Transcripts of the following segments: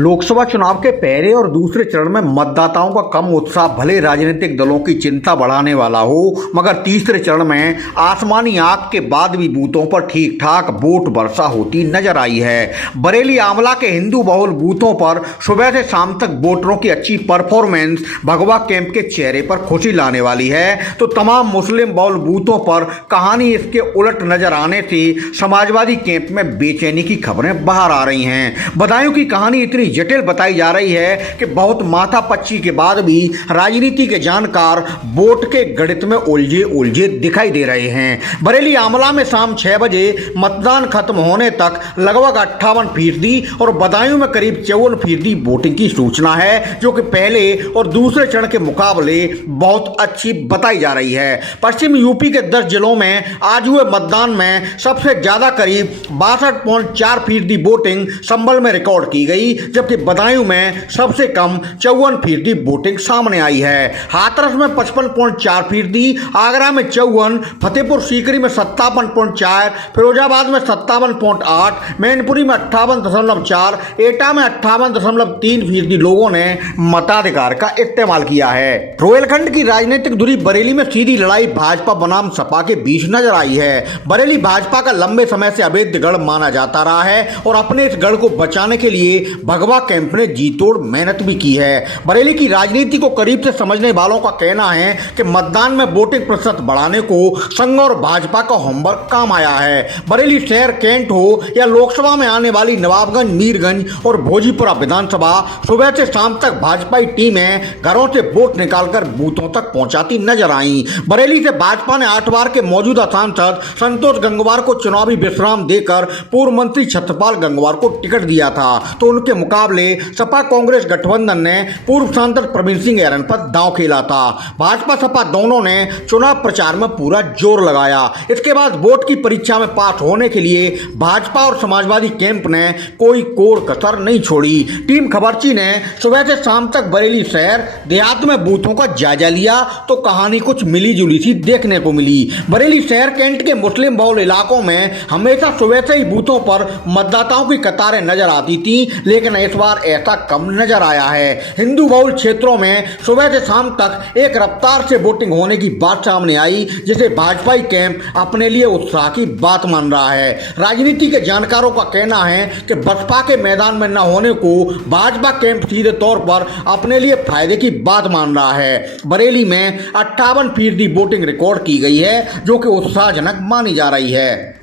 लोकसभा चुनाव के पहले और दूसरे चरण में मतदाताओं का कम उत्साह भले राजनीतिक दलों की चिंता बढ़ाने वाला हो, मगर तीसरे चरण में आसमानी आग के बाद भी बूथों पर ठीक ठाक वोट वर्षा होती नजर आई है। बरेली आंवला के हिंदू बहुल बूथों पर सुबह से शाम तक वोटरों की अच्छी परफॉर्मेंस भगवा कैंप के चेहरे पर खुशी लाने वाली है, तो तमाम मुस्लिम बहुल बूथों पर कहानी इसके उलट नजर आने से समाजवादी कैंप में बेचैनी की खबरें बाहर आ रही हैं। बदायूं की कहानी इतनी जटिल बताई जा रही है कि बहुत माथापच्ची के बाद भी राजनीति के जानकार वोट के गणित में उलझे उलझे दिखाई दे रहे हैं। बरेली आंवला में शाम 6 बजे मतदान खत्म होने तक लगभग 58% और बदायूं में करीब 54% वोटिंग की सूचना है, जो कि पहले और दूसरे चरण के मुकाबले बहुत अच्छी बताई जा रही है। पश्चिम यूपी के 10 जिलों में आज हुए मतदान में सबसे ज्यादा करीब 62.4% वोटिंग संभल में रिकॉर्ड की गई, जबकि बदायूं में सबसे कम 54% वोटिंग सामने आई है। हाथरस में 55.4%, आगरा में 54%, फतेहपुर सीकरी में 57.4%, फिरोजाबाद में 57.8%, मैनपुरी में 58.4%, एटा में 58.3% लोगों ने मताधिकार का इस्तेमाल किया है। रोहिलखंड की राजनीतिक दूरी बरेली में सीधी लड़ाई भाजपा बनाम सपा के बीच नजर आई है। बरेली भाजपा का लंबे समय से अवैध गढ़ माना जाता रहा है और अपने इस गढ़ को बचाने के लिए भगवा कैंप ने जी तोड़ मेहनत भी की है। बरेली की राजनीति को करीब से समझने वालों का कहना है कि मतदान में वोटिंग प्रतिशत बढ़ाने को संघ और भाजपा का होमवर्क काम आया है। बरेली शहर कैंट हो या लोकसभा में आने वाली नवाबगंज, मीरगंज और भोजीपुरा विधानसभा, सुबह से शाम तक भाजपाई टीमें घरों से वोट निकालकर बूथों तक पहुंचाती नजर आई। बरेली से भाजपा ने 8 बार के मौजूदा सांसद संतोष गंगवार को चुनावी विश्राम देकर पूर्व मंत्री छत्रपाल गंगवार को टिकट दिया था, तो उनके मुकाबले सपा कांग्रेस गठबंधन ने पूर्व सांसद प्रवीण सिंह ऐरन पर दांव खेला था। भाजपा सपा दोनों ने चुनाव प्रचार में पूरा जोर लगाया। इसके बाद वोट की परीक्षा में पास होने के लिए भाजपा और समाजवादी कैंप ने कोई कोर कसर नहीं छोड़ी। टीम खबरची ने सुबह से शाम तक बरेली शहर देहात में बूथों का जायजा लिया, तो कहानी कुछ मिली जुली सी देखने को मिली। बरेली शहर कैंट के मुस्लिम बहुल इलाकों में हमेशा सुबह से ही बूथों पर मतदाताओं की कतारें नजर आती थी, लेकिन इस बार ऐसा कम नजर आया है। हिंदू बहुल क्षेत्रों में सुबह से शाम तक एक रफ्तार से वोटिंग होने की बात सामने आई, जिसे भाजपाई कैंप अपने लिए उत्साह की बात मान रहा है। राजनीति के जानकारों का कहना है कि बसपा के मैदान में न होने को भाजपा कैंप सीधे तौर पर अपने लिए फायदे की बात मान रहा है। बरेली में 58% वोटिंग रिकॉर्ड की गई है, जो कि उत्साहजनक मानी जा रही है।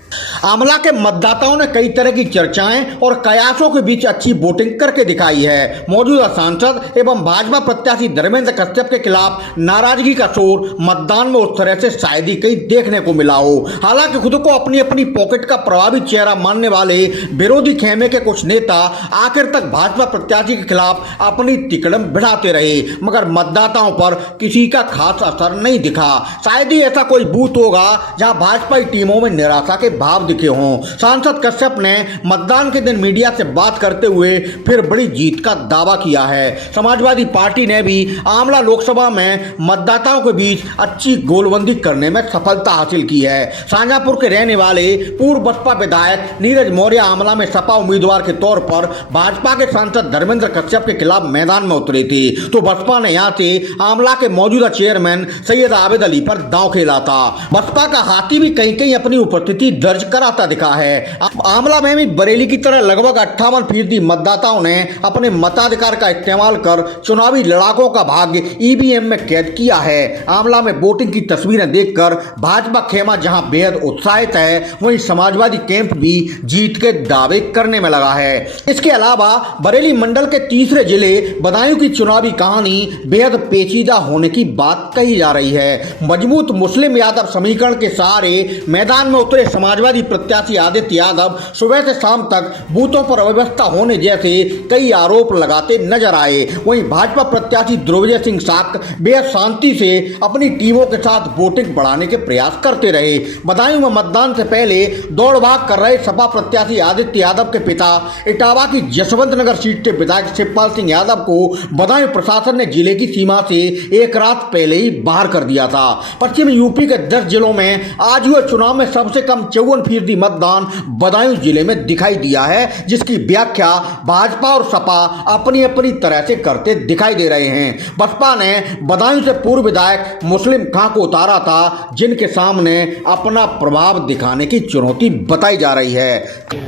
आंवला के मतदाताओं ने कई तरह की चर्चाएं और कयासों के बीच अच्छी वोटिंग करके दिखाई है। मौजूदा सांसद एवं भाजपा प्रत्याशी धर्मेंद्र कश्यप के खिलाफ नाराजगी का शोर मतदान में उस तरह से शायद ही कहीं देखने को मिला हो। हालांकि खुद को अपनी अपनी पॉकेट का प्रभावी चेहरा मानने वाले विरोधी खेमे के कुछ नेता आखिर तक भाजपा प्रत्याशी के खिलाफ अपनी तिकड़म बढ़ाते रहे, मगर मतदाताओं पर किसी का खास असर नहीं दिखा। शायद ही ऐसा कोई बूथ होगा जहां भाजपा टीमों में निराशा के भाव दिखे हों। सांसद कश्यप ने मतदान के दिन मीडिया से बात करते हुए फिर बड़ी जीत का दावा किया है। समाजवादी पार्टी ने भी आंवला लोकसभा में मतदाताओं के बीच अच्छी गोलबंदी करने में सफलता हासिल की है। शाहजहांपुर के रहने वाले पूर्व बसपा विधायक नीरज मौर्य आंवला में सपा उम्मीदवार के तौर पर भाजपा के सांसद धर्मेंद्र कश्यप के खिलाफ मैदान में उतरे थे, तो बसपा ने यहां से आंवला के मौजूदा चेयरमैन सैयद आबिद अली पर दांव खेला था। बसपा का हाथी भी कहीं कहीं अपनी उपस्थिति दर्ज कराता दिखा है। आंवला में भी बरेली की तरह लगभग 58% मतदाताओं ने अपने मताधिकार का इस्तेमाल कर चुनावी लड़ाकों का भाग्य ईवीएम में कैद किया है। आंवला में वोटिंग की तस्वीरें देखकर भाजपा खेमा जहां बेहद उत्साहित है, वहीं समाजवादी कैंप भी जीत के दावे करने में लगा है। इसके अलावा बरेली मंडल के तीसरे जिले बदायूं की चुनावी कहानी बेहद पेचीदा होने की बात कही जा रही है। मजबूत मुस्लिम यादव समीकरण के सहारे मैदान में उतरे समाजवादी प्रत्याशी आदित्य यादव सुबह से शाम तक बूथों पर अव्यवस्था होने जैसे कई आरोप लगाते नजर आए। वहीं भाजपा प्रत्याशी ध्रुवजय सिंह साक बेहद शांति से अपनी टीमों के साथ वोटिंग बढ़ाने के प्रयास करते रहे। बदायूं में मतदान से पहले दौड़ भाग कर रहे सपा प्रत्याशी आदित्य यादव के पिता इटावा की जसवंत नगर सीट से विधायक शिवपाल सिंह यादव को बदायूं प्रशासन ने जिले की सीमा से एक रात पहले ही बाहर कर दिया था। पश्चिमी यूपी के 10 जिलों में आज हुए चुनाव में सबसे कम 51% मतदान बदायूं जिले में दिखाई दिया है, जिसकी व्याख्या भाजपा और सपा अपनी अपनी तरह से करते दिखाई दे रहे हैं। बसपा ने बदायूं से पूर्व विधायक मुस्लिम खां को उतारा था, जिनके सामने अपना प्रभाव दिखाने की चुनौती बताई जा रही है।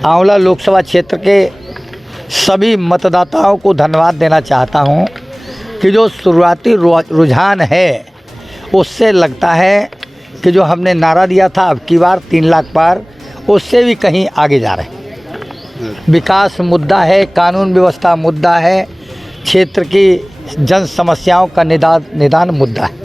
आंवला लोकसभा क्षेत्र के सभी मतदाताओं को धन्यवाद देना चाहता हूं कि जो शुरुआती रुझान है उससे लगता है कि जो हमने नारा दिया था अब की बार 3 लाख पार, उससे भी कहीं आगे जा रहे हैं। विकास मुद्दा है, कानून व्यवस्था मुद्दा है, क्षेत्र की जन समस्याओं का निदान मुद्दा है।